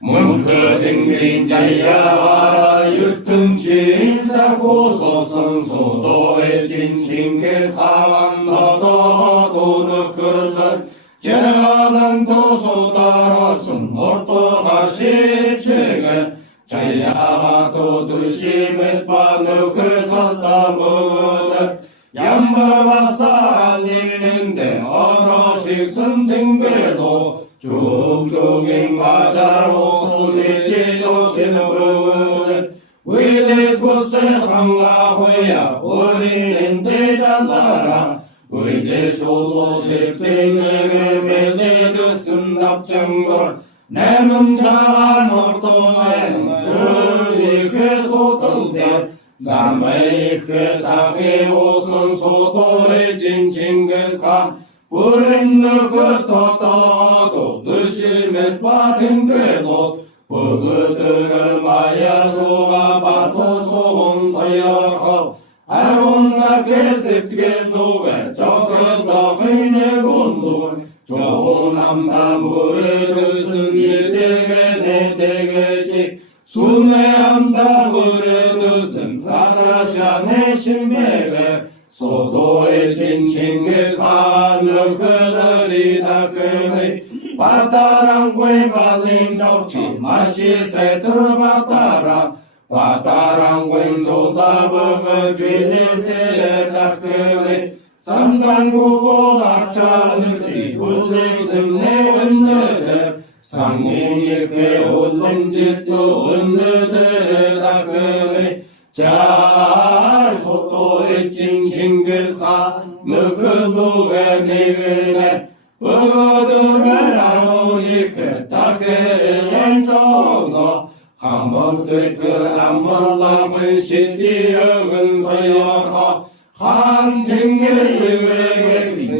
뭉크든 그림자야 유tum진 사고소선 소도의 진칭계 상황 너도 느끼는 제가는 도소다로슨 어떠하시 책에 자야마도 두심을 빠누글 섰다 무드 양바바사 읽는데 언어식 선등글도 쭉쭉인 과자로 소리지도 신부들 위대 곳을 항가호야 우리는 대장나라 위대 소도식 등을 매대 듣음 납정걸 내는 자한 어떠한 그리 그 소동대 남의 그 상해 옷은 소도의 진칭그산 우린 누구 떠도 의심에 빠진 그도 부부들을 마야소가 바토 소원서여하고 아론나게 습게 누에 저그다 흔내고 좋은 남다물을 듣은 일대게 내대게지 순회함다물을 듣은 가사샤네 신매게 소도의 진칭의 산을 그들이 닦으니 바다랑 괭발린 적지 마시세 들바다라 바다랑 괭조다 버그 쥐리세 닦으니 삼단구고 낙차느리 울리슴 내은느들 상인이 그 울림짓도 은느들 닦으니 잘 소도의 징징그사 느그두게 니그네 버그들을 아노니 그 따그를 연정어 한번들 그 안몰라면 시디역은 서여하 한등의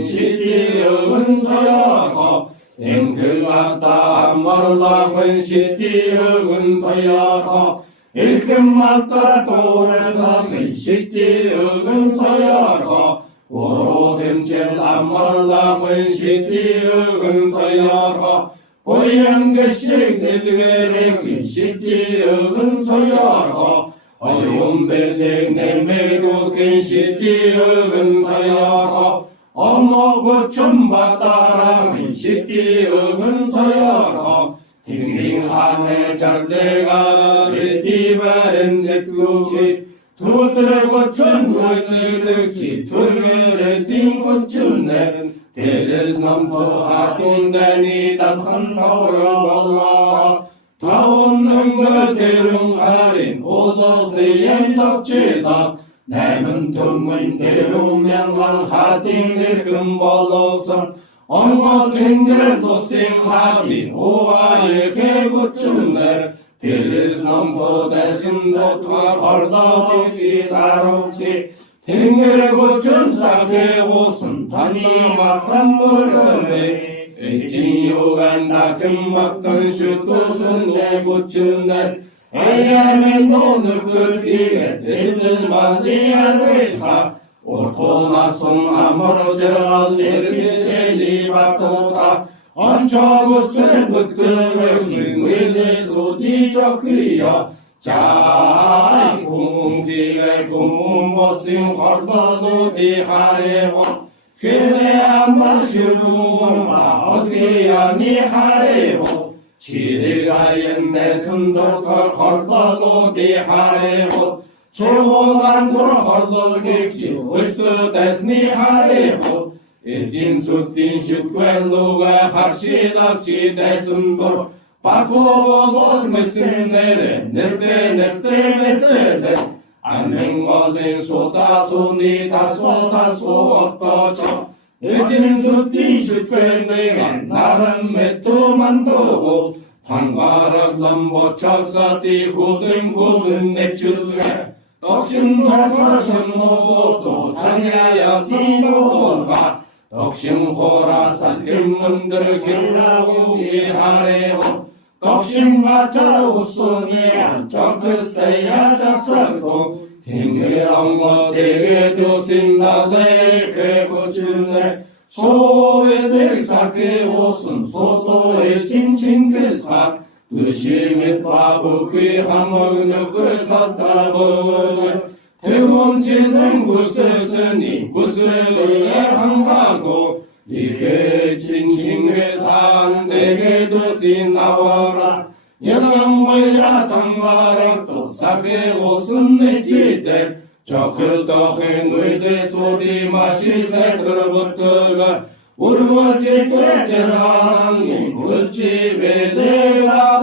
시디역은 서여하 앵글마다 안몰라면 시디역은 서여하 일금마다 돌에서 시디역은 서여하 오로됨질 안몰라면 시디역은 서여하 보양글씩 내드게레기 시디역은 서여하 어용벨렉 내밀고 긴 시디역은 서여하 어머고좀 받다라는 시디역은 서여하 딩딩하네 잘대가 리디바른 넷구시 두들고춘 두들득지 두들에 띵고춘네 대대스 넘도 하동단이 다큰 허여볼라 다오는 그 대릉하린 오도세 연덕지다 내문 tum은 대릉명강 하딩의 금볼로선 엉거탱글 도생하빈 오아의 개구춘네 대대스 넘도 대승도타 걸다지기 다롱지 탱글 고춘 사회 옷은 단이 막한 물음에 지요간다 금막던 슈도슨 내고춘날 에야멘도 느긋기에 들들만 리알웨타 오토나송 아머로제라 레기세리 바토타 언처구슬 붓그를 힘을 소디적이야 자이 공기에 공모싱 헐버도 디하레고 그네 아마 시루마 어디야 니 하레고 지리가연 내 손도터 헐버도 디하레고 조만돌 헐벌객지 으스트 데스니 하레고 인진수틴 슛괴루가 하시닥지 대순돌 바코보볼 메스네레 넵데 메스네 안맹거든 소다소니 다소다소 어떠죠 인진수틴 슛괴루가 나름 메토만도고 방바락 넘보착사띠 고든 내출게 덕심돌거심모소도 장야야 신보가 덕심호라산 길문들 길라고 이하래고 덕심가짜라 우순이 안적크스테야 자설고 빙그랑거 대게 두신다대 괴구준네 소외들 사케 오순 소도의 진칭그사 뜻이 밑바보 귀한 먹는 그 샀다버려 대원지는 구스스니 구스를 한가고 이게 진칭회산 내게 뜻이 나와라 여당모야 당가락 또 사게 옷은 내지대 저글떡에 너희들 소리 마시 새들부터가 우르고 집에 제라랑이 물집에 내라